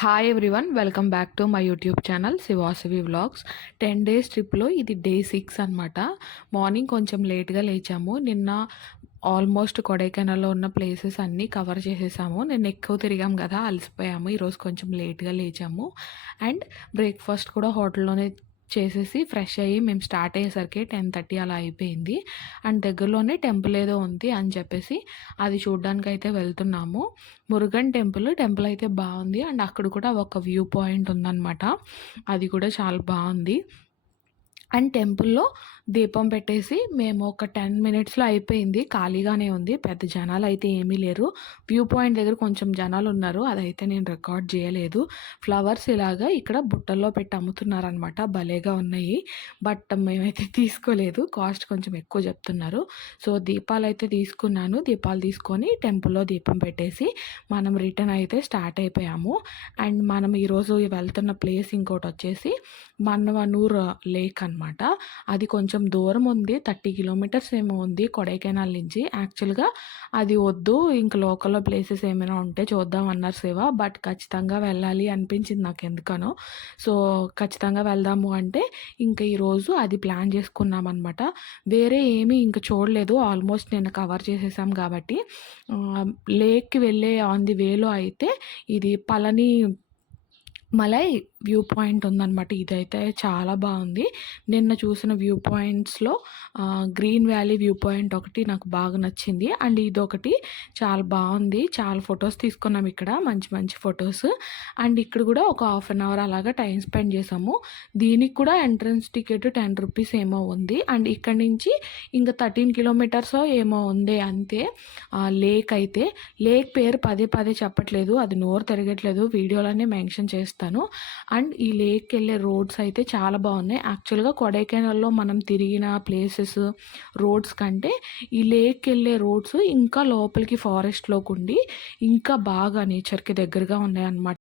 Hi everyone, welcome back to my YouTube channel Shivasavi vlogs. 10 days ట్రిప్లో ఇది day 6 అనమాట. Morning కొంచెం లేట్గా లేచాము. నిన్న ఆల్మోస్ట్ కొడైకెనాల్లో ఉన్న ప్లేసెస్ అన్నీ కవర్ చేసేసాము. నిన్న ఎక్కువ తిరిగాం కదా, అలసిపోయాము. ఈరోజు కొంచెం లేట్గా లేచాము. అండ్ బ్రేక్ఫాస్ట్ కూడా హోటల్లోనే చేసేసి ఫ్రెష్ అయ్యి మేము స్టార్ట్ అయ్యేసరికి 10:30 అలా అయిపోయింది. అండ్ దగ్గరలోనే టెంపుల్ ఏదో ఉంది అని చెప్పేసి అది చూడడానికి అయితే వెళ్తున్నాము. మురుగన్ టెంపుల్ అయితే బాగుంది. అండ్ అక్కడ కూడా ఒక వ్యూ పాయింట్ ఉందన్నమాట. అది కూడా చాలా బాగుంది. అండ్ టెంపుల్లో దీపం పెట్టేసి మేము ఒక 10 మినిట్స్లో అయిపోయింది. ఖాళీగానే ఉంది, పెద్ద జనాలు అయితే ఏమీ లేరు. వ్యూ పాయింట్ దగ్గర కొంచెం జనాలు ఉన్నారు, అదైతే నేను రికార్డ్ చేయలేదు. ఫ్లవర్స్ ఇలాగా ఇక్కడ బుట్టల్లో పెట్టి అమ్ముతున్నారనమాట, భలేగా ఉన్నాయి. బట్ మేమైతే తీసుకోలేదు, కాస్ట్ కొంచెం ఎక్కువ చెప్తున్నారు. సో దీపాలు అయితే తీసుకున్నాను. దీపాలు తీసుకొని టెంపుల్లో దీపం పెట్టేసి మనం రిటర్న్ అయితే స్టార్ట్ అయిపోయాము. అండ్ మనం ఈరోజు వెళ్తున్న ప్లేస్ ఇంకోటి వచ్చేసి మన్నవనూర్ లేక్ అనమాట. అది కొంచెం దూరం ఉంది, 30 కిలోమీటర్స్ ఏమో ఉంది కొడైకెనాల్ నుంచి. యాక్చువల్గా అది వద్దు, ఇంక లోకల్లో ప్లేసెస్ ఏమైనా ఉంటే చూద్దాం అన్నారు శివ. బట్ ఖచ్చితంగా వెళ్ళాలి అనిపించింది నాకు ఎందుకనో. సో ఖచ్చితంగా వెళ్దాము అంటే ఇంకా ఈరోజు అది ప్లాన్ చేసుకున్నాం అనమాట. వేరే ఏమీ ఇంకా చూడలేదు, ఆల్మోస్ట్ నేను కవర్ చేసేసాం కాబట్టి. లేక్కి వెళ్ళే ఆన్ ది వేలో అయితే ఇది పళని మలై వ్యూ పాయింట్ ఉందన్నమాట. ఇదైతే చాలా బాగుంది. నిన్న చూసిన వ్యూ పాయింట్స్లో గ్రీన్ వ్యాలీ వ్యూ పాయింట్ ఒకటి నాకు బాగా నచ్చింది. అండ్ ఇదొకటి చాలా బాగుంది. చాలా ఫొటోస్ తీసుకున్నాం ఇక్కడ, మంచి మంచి ఫొటోస్. అండ్ ఇక్కడ కూడా ఒక హాఫ్ అన్ అవర్ అలాగా టైం స్పెండ్ చేసాము. దీనికి కూడా ఎంట్రన్స్ టికెట్ 10 రూపీస్ ఏమో ఉంది. అండ్ ఇక్కడ నుంచి ఇంకా 13 కిలోమీటర్స్ ఏమో ఉంది అంతే. లేక్ అయితే లేక్ పేరు పదే పదే చెప్పట్లేదు, అది నోరు తిరగట్లేదు, వీడియోలోనే మెన్షన్ చేస్తాను. అండ్ ఈ లేక్కి వెళ్ళే రోడ్స్ అయితే చాలా బాగున్నాయి. యాక్చువల్గా కొడైకెనాల్లో మనం తిరిగిన ప్లేసెస్ రోడ్స్ కంటే ఈ లేక్కి వెళ్ళే రోడ్స్ ఇంకా లోపలికి ఫారెస్ట్లోకి ఉండి ఇంకా బాగా నేచర్కి దగ్గరగా ఉన్నాయి అన్నమాట.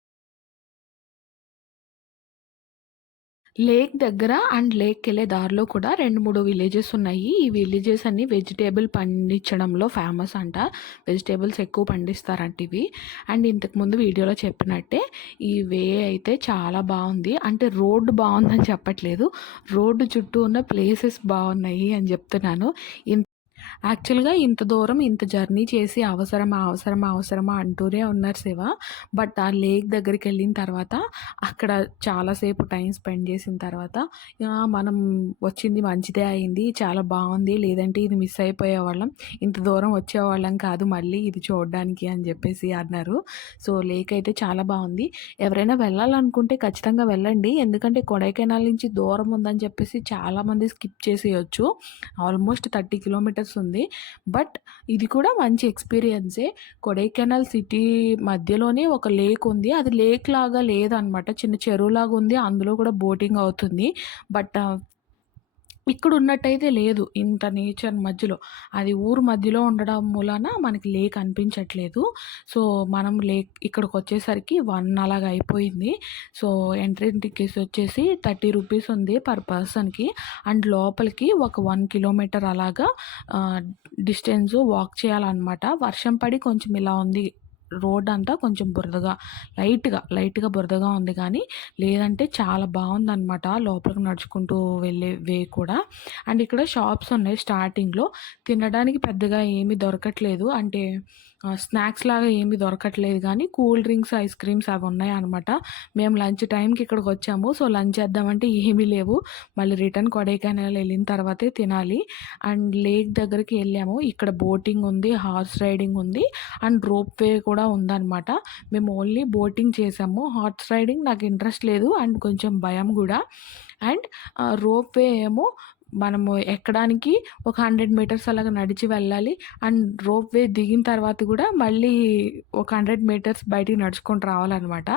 లేక్ దగ్గర అండ్ లేక్కి వెళ్ళే దారిలో కూడా 2-3 విలేజెస్ ఉన్నాయి. ఈ విలేజెస్ అన్ని వెజిటేబుల్ పండించడంలో ఫేమస్ అంట. వెజిటేబుల్స్ ఎక్కువ పండిస్తారంట ఇవి. అండ్ ఇంతకుముందు వీడియోలో చెప్పినట్టే ఈ వే అయితే చాలా బాగుంది. అంటే రోడ్డు బాగుందని చెప్పట్లేదు, రోడ్డు చుట్టూ ఉన్న ప్లేసెస్ బాగున్నాయి అని చెప్తున్నాను. యాక్చువల్గా ఇంత దూరం ఇంత జర్నీ చేసి అవసరమా అంటూనే ఉన్నారు శివ. బట్ ఆ లేక్ దగ్గరికి వెళ్ళిన తర్వాత అక్కడ చాలాసేపు టైం స్పెండ్ చేసిన తర్వాత మనం వచ్చింది మంచిదే అయింది, చాలా బాగుంది, లేదంటే ఇది మిస్ అయిపోయేవాళ్ళం, ఇంత దూరం వచ్చేవాళ్ళం కాదు మళ్ళీ ఇది చూడడానికి అని చెప్పేసి అన్నారు. సో లేక్ అయితే చాలా బాగుంది. ఎవరైనా వెళ్ళాలనుకుంటే ఖచ్చితంగా వెళ్ళండి, ఎందుకంటే కొడైకెనాల్ నుంచి దూరం ఉందని చెప్పేసి చాలామంది స్కిప్ చేసేయచ్చు. ఆల్మోస్ట్ 30 కిలోమీటర్స్ ఉంది. బట్ ఇది కూడా మంచి ఎక్స్పీరియన్సే. కొడైకెనాల్ సిటీ మధ్యలోనే ఒక లేక్ ఉంది. అది లేక్ లాగా లేదనమాట, చిన్న చెరువులాగా ఉంది, అందులో కూడా బోటింగ్ అవుతుంది. బట్ ఇక్కడ ఉన్నట్టయితే లేదు, ఇంత నేచర్ మధ్యలో. అది ఊరు మధ్యలో ఉండడం మూలన మనకి లేక్ అనిపించట్లేదు. సో మనం లేక్ ఇక్కడికి వచ్చేసరికి 1 అలాగా అయిపోయింది. సో ఎంట్రీ టికెట్స్ వచ్చేసి 30 రూపీస్ ఉంది పర్ పర్సన్కి. అండ్ లోపలికి ఒక 1 కిలోమీటర్ అలాగా డిస్టెన్స్ వాక్ చేయాలన్నమాట. వర్షం పడి కొంచెం ఇలా ఉంది, రోడ్ అంతా కొంచెం బురదగా లైట్గా బురదగా ఉంది, కానీ లేదంటే చాలా బాగుందన్నమాట లోపలికి నడుచుకుంటూ వెళ్ళే వే కూడా. అండ్ ఇక్కడ షాప్స్ ఉన్నాయి. స్టార్టింగ్లో తినడానికి పెద్దగా ఏమీ దొరకట్లేదు, అంటే స్నాక్స్ లాగా ఏమీ దొరకట్లేదు, కానీ కూల్ డ్రింక్స్, ఐస్ క్రీమ్స్ అవి ఉన్నాయి అనమాట. మేము లంచ్ టైంకి ఇక్కడికి వచ్చాము. సో లంచ్ చేద్దామంటే ఏమీ లేవు, మళ్ళీ రిటర్న్ కొడైకెనాల్ వెళ్ళిన తర్వాతే తినాలి. అండ్ లేక్ దగ్గరికి వెళ్ళాము. ఇక్కడ బోటింగ్ ఉంది, హార్స్ రైడింగ్ ఉంది, అండ్ రోప్ వే కూడా ఉందన్నమాట. మేము ఓన్లీ బోటింగ్ చేసాము, హార్స్ రైడింగ్ నాకు ఇంట్రెస్ట్ లేదు అండ్ కొంచెం భయం కూడా. అండ్ రోప్ వే ఏమో మనము ఎక్కడానికి ఒక 100 మీటర్స్ అలాగ నడిచి వెళ్ళాలి. అండ్ రోప్ వే దిగిన తర్వాత కూడా మళ్ళీ ఒక 100 మీటర్స్ బయటికి నడుచుకొని రావాలన్నమాట.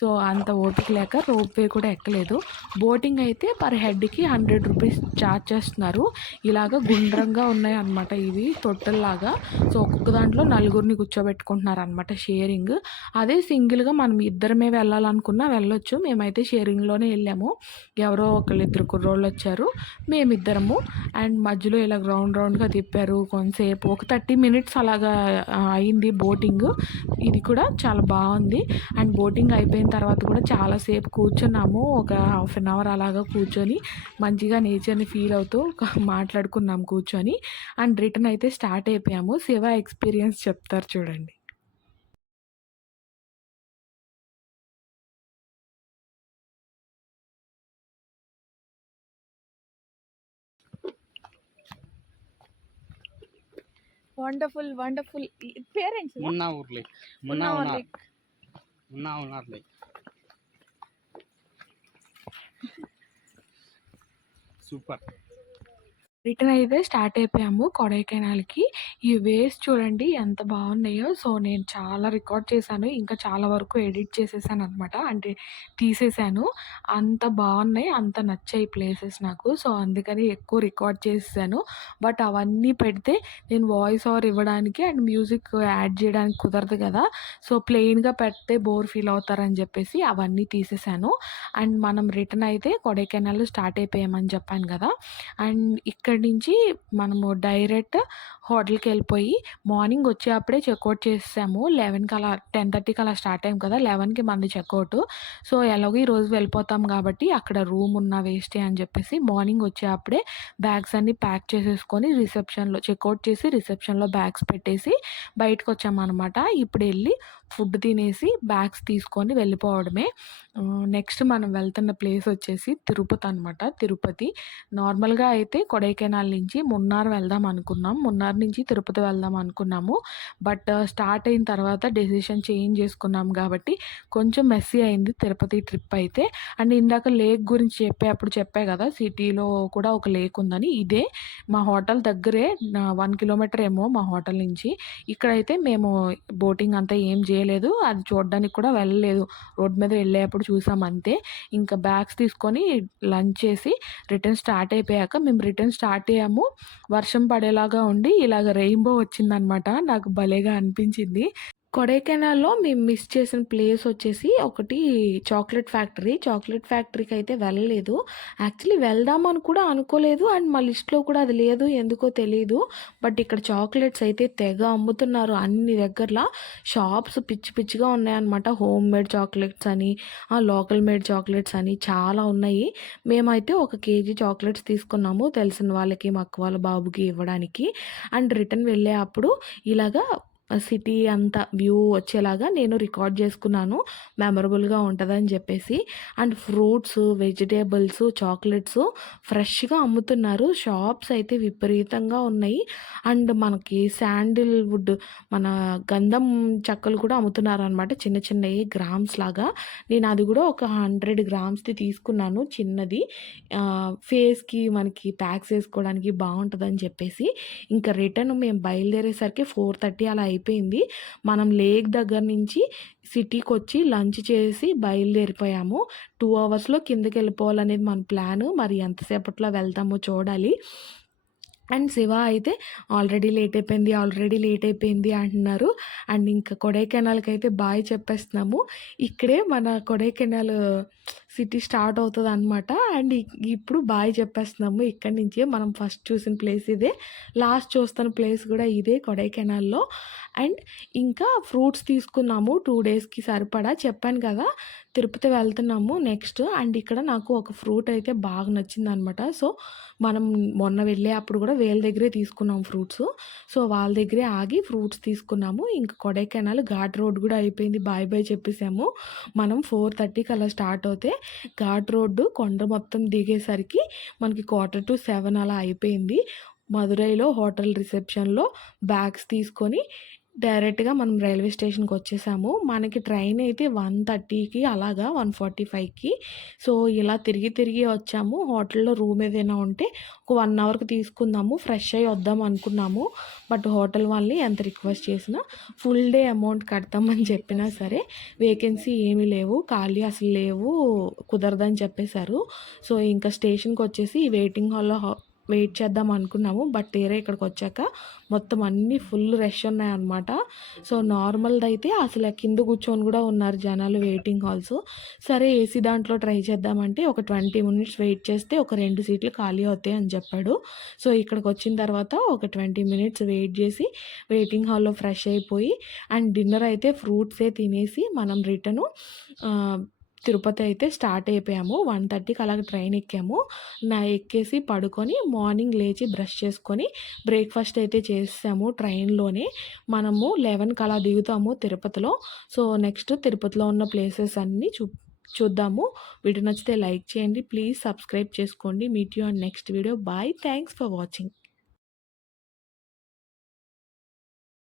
సో అంత ఓపిక లేక రోప్ వే కూడా ఎక్కలేదు. బోటింగ్ అయితే పర్ హెడ్కి 100 రూపీస్ ఛార్జ్ చేస్తున్నారు. ఇలాగ గుండ్రంగా ఉన్నాయి అన్నమాట ఇవి తొట్టెల్లాగా. సో ఒక్కొక్క దాంట్లో నలుగురిని కూర్చోబెట్టుకుంటున్నారు అనమాట, షేరింగ్. అదే సింగిల్గా మనం ఇద్దరమే వెళ్ళాలనుకున్నా వెళ్ళొచ్చు. మేమైతే షేరింగ్లోనే వెళ్ళాము. ఎవరో ఒకళ్ళిద్దరు కుర్రోళ్ళు వచ్చారు, మేమిద్దరం ఇద్దరము. అండ్ మధ్యలో ఇలా రౌండ్గా తిప్పారు కొంతసేపు. ఒక 30 మినిట్స్ అలాగా అయింది బోటింగ్. ఇది కూడా చాలా బాగుంది. అండ్ బోటింగ్ అయిపోయిన తర్వాత కూడా చాలాసేపు కూర్చున్నాము. ఒక హాఫ్ అన్ అవర్ అలాగా కూర్చొని మంచిగా నేచర్ని ఫీల్ అవుతూ మాట్లాడుకున్నాం కూర్చొని. అండ్ రిటర్న్ అయితే స్టార్ట్ అయిపోయాము. శివ ఎక్స్పీరియన్స్ చెప్తారు చూడండి. Wonderful wonderful. పేరెంట్స్ Mannavanur lake. Mannavanur lake super. Return అయితే స్టార్ట్ అయిపోయాము కొడైకెనాల్‌కి. ఈ వేవ్స్ చూడండి ఎంత బాగున్నాయో. సో, నేను చాలా రికార్డ్ చేశాను. ఇంకా చాలా వరకు ఎడిట్ చేసేసాననమాట. అంటే తీసేసాను. అంత బాగున్నాయి. అంత నచ్చాయి ప్లేసెస్ నాకు. సో, అందుకని ఎక్కువ రికార్డ్ చేసేసాను. బట్ అవన్నీ పెడితే నేను వాయిస్ ఓవర్ ఇవ్వడానికి అండ్ మ్యూజిక్ యాడ్ చేయడానికి కుదరదు కదా! సో, ప్లెయిన్‌గా పెడితే బోర్ ఫీల్ అవుతారని చెప్పేసి అవన్నీ తీసేసాను. అండ్ మనం రిటర్న్ అయితే కొడైకెనాల్ స్టార్ట్ అయిపోయామని చెప్పాను కదా! అండ్ ఇక్కడి నుంచి మనము డైరెక్ట్ హోటల్‌కి వెళ్ళిపోయి మార్నింగ్ వచ్చేటప్పుడే చెక్అవుట్ చేసేసాము. 11కి అలా 10:30కి అలా స్టార్ట్ అయ్యాం కదా! 11కి మనది చెక్అవుట్. సో, ఎలాగో ఈరోజు వెళ్ళిపోతాం కాబట్టి అక్కడ రూమ్ ఉన్న వేస్టే అని చెప్పేసి మార్నింగ్ వచ్చేటప్పుడే బ్యాగ్స్ అన్నీ ప్యాక్ చేసేసుకొని రిసెప్షన్‌లో చెక్అవుట్ చేసి రిసెప్షన్‌లో బ్యాగ్స్ పెట్టేసి బయటకు వచ్చామన్నమాట. ఇప్పుడు వెళ్ళి ఫుడ్ తినేసి బ్యాగ్స్ తీసుకొని వెళ్ళిపోవడమే. నెక్స్ట్ మనం వెళ్తున్న ప్లేస్ వచ్చేసి తిరుపతి అనమాట. తిరుపతి నార్మల్‌గా అయితే కొడైకెనాల్ నుంచి మున్నార్ వెళ్దాం అనుకున్నాం. మున్నార్ నుంచి తిరుపతి వెళ్దాం అనుకున్నాము. బట్ స్టార్ట్ అయిన తర్వాత డెసిషన్ చేంజ్ చేసుకున్నాం కాబట్టి కొంచెం మెస్సీ అయింది తిరుపతి ట్రిప్ అయితే. అండ్ ఇందాక లేక్ గురించి చెప్పా కదా! సిటీలో కూడా ఒక లేక్ ఉందని. ఇదే మా హోటల్ దగ్గరే 1 కిలోమీటర్ ఏమో మా హోటల్ నుంచి. ఇక్కడైతే మేము బోటింగ్ అంతా ఏం చేయలేదు. అది చూడడానికి కూడా వెళ్ళలేదు. రోడ్ మీద వెళ్ళేప్పుడు చూసాం అంతే. ఇంకా బ్యాగ్స్ తీసుకొని లంచ్ చేసి రిటర్న్ స్టార్ట్ అయిపోయాక మేము రిటర్న్ స్టార్ట్ అయ్యాము. వర్షం పడేలాగా ఉండి ఇలాగ రెయిన్బో వచ్చిందనమాట. నాకు భలేగా అనిపించింది. కొడైకెనాల్‌లో మేము మిస్ చేసిన ప్లేస్ వచ్చేసి ఒకటి చాక్లెట్ ఫ్యాక్టరీ. చాక్లెట్ ఫ్యాక్టరీకి అయితే వెళ్ళలేదు. యాక్చువల్లీ వెళ్దామని కూడా అనుకోలేదు. అండ్ మా లిస్ట్‌లో కూడా అది లేదు. ఎందుకో తెలీదు. బట్ ఇక్కడ చాక్లెట్స్ అయితే తెగ అమ్ముతున్నారు. అన్ని దగ్గరలా షాప్స్ పిచ్చి పిచ్చిగా ఉన్నాయన్నమాట. హోమ్ మేడ్ చాక్లెట్స్ అని, లోకల్ మేడ్ చాక్లెట్స్ అని చాలా ఉన్నాయి. మేమైతే ఒక కేజీ చాక్లెట్స్ తీసుకున్నాము. తెలిసిన వాళ్ళకి, మా అక్క వాళ్ళ బాబుకి ఇవ్వడానికి. అండ్ రిటర్న్ వెళ్ళే అప్పుడు ఇలాగా సిటీ అంతా వ్యూ వచ్చేలాగా నేను రికార్డ్ చేసుకున్నాను. మెమరబుల్‌గా ఉంటదని చెప్పేసి. అండ్ ఫ్రూట్స్, వెజిటేబుల్స్, చాక్లెట్స్ ఫ్రెష్‌గా అమ్ముతున్నారు. షాప్స్ అయితే విపరీతంగా ఉన్నాయి. అండ్ మనకి శాండిల్‌వుడ్ మన గంధం చెక్కలు కూడా అమ్ముతున్నారనమాట. చిన్న చిన్నయి గ్రామ్స్ లాగా. నేను అది కూడా ఒక 100 గ్రామ్స్‌ది తీసుకున్నాను చిన్నది. ఫేస్‌కి మనకి ప్యాక్స్ వేసుకోవడానికి బాగుంటుందని చెప్పేసి. ఇంకా రిటర్న్ మేము బయలుదేరేసరికి 4:30 అలా అయిపోయింది. మనం లేక్ దగ్గర నుంచి సిటీకొచ్చి లంచ్ చేసి బయలుదేరిపోయాము. 2 అవర్స్‌లో కిందకెళ్ళిపోవాలనేది మన ప్లాను. మరి ఎంతసేపట్లో వెళ్తామో చూడాలి. అండ్ శివ అయితే ఆల్రెడీ లేట్ అయిపోయింది అంటున్నారు. అండ్ ఇంకా కొడైకెనాల్‌కైతే బాయ్ చెప్పేస్తున్నాము. ఇక్కడే మన కొడైకెనాల్ సిటీ స్టార్ట్ అవుతదనమాట. అండ్ ఇప్పుడు బాయ్ చెప్పేస్తున్నాము. ఇక్కడి నుంచే మనం ఫస్ట్ చూసిన ప్లేస్ ఇదే. లాస్ట్ చూస్తున్న ప్లేస్ కూడా ఇదే కొడైకెనాల్‌లో. అండ్ ఇంకా ఫ్రూట్స్ తీసుకున్నాము 2 డేస్‌కి సరిపడా. చెప్పాను కదా! తిరుపతి వెళ్తున్నాము నెక్స్ట్. అండ్ ఇక్కడ నాకు ఒక ఫ్రూట్ అయితే బాగా నచ్చిందనమాట. సో, మనం మొన్న వెళ్ళే అప్పుడు కూడా వీళ్ళ దగ్గరే తీసుకున్నాం ఫ్రూట్స్. సో, వాళ్ళ దగ్గరే ఆగి ఫ్రూట్స్ తీసుకున్నాము. ఇంక కొడైకెనాల్ ఘాట్ రోడ్ కూడా అయిపోయింది. బాయ్ బాయ్ చెప్పేసాము. మనం 4:30కి అలా స్టార్ట్ అవుతే ఘాట్ రోడ్డు కొండ మొత్తం దిగేసరికి మనకి 6:45 అలా అయిపోయింది. మదురైలో హోటల్ రిసెప్షన్‌లో బ్యాగ్స్ తీసుకొని డైరెక్ట్‌గా మనం రైల్వే స్టేషన్‌కి వచ్చేసాము. మనకి ట్రైన్ అయితే 1:30కి అలాగా 1:45కి. సో, ఇలా తిరిగి వచ్చాము. హోటల్‌లో రూమ్ ఏదైనా ఉంటే ఒక 1 అవర్‌కి తీసుకుందాము. ఫ్రెష్ అయ్యి వద్దాం అనుకున్నాము. బట్ హోటల్ వాళ్ళని ఎంత రిక్వెస్ట్ చేసినా ఫుల్ డే అమౌంట్ కడతామని చెప్పినా సరే వేకెన్సీ ఏమీ లేవు, ఖాళీ అసలు లేవు, కుదరదని చెప్పేశారు. సో, ఇంకా స్టేషన్‌కి వచ్చేసి వెయిటింగ్ హాల్‌లో వెయిట్ చేద్దాం అనుకున్నాము. బట్ తీరా ఇక్కడికొచ్చాక మొత్తం అన్నీ ఫుల్ రష్ ఉన్నాయన్నమాట. సో, నార్మల్‌దైతే అసల కింద కూర్చొని గూడా ఉన్నారు జనాలు వెయిటింగ్ హాల్స్. సరే ఏసీ దాంట్లో ట్రై చేద్దామంటే ఒక 20 మినిట్స్ వెయిట్ చేస్తే ఒక 2 సీట్లు ఖాళీ అవుతాయి అని చెప్పాడు. సో, ఇక్కడికొచ్చిన తర్వాత ఒక 20 మినిట్స్ వెయిట్ చేసి వెయిటింగ్ హాల్‌లో ఫ్రెష్ అయిపోయి అండ్ డిన్నర్ అయితే ఫ్రూట్సే తినేసి మనం రిటర్ను తిరుపతి అయితే స్టార్ట్ అయిపోయాము. 1:30కి అలాగ ట్రైన్ ఎక్కాము. ఎక్కేసి పడుకొని మార్నింగ్ లేచి బ్రష్ చేసుకొని బ్రేక్‌ఫాస్ట్ అయితే చేసేసాము ట్రైన్‌లోనే. మనము 11కి అలా దిగుతాము తిరుపతిలో. సో, నెక్స్ట్ తిరుపతిలో ఉన్న ప్లేసెస్ అన్నీ చూద్దాము. వీడియో నచ్చితే లైక్ చేయండి. ప్లీజ్ సబ్స్క్రైబ్ చేసుకోండి. Meet you on next video. Bye. Thanks for watching.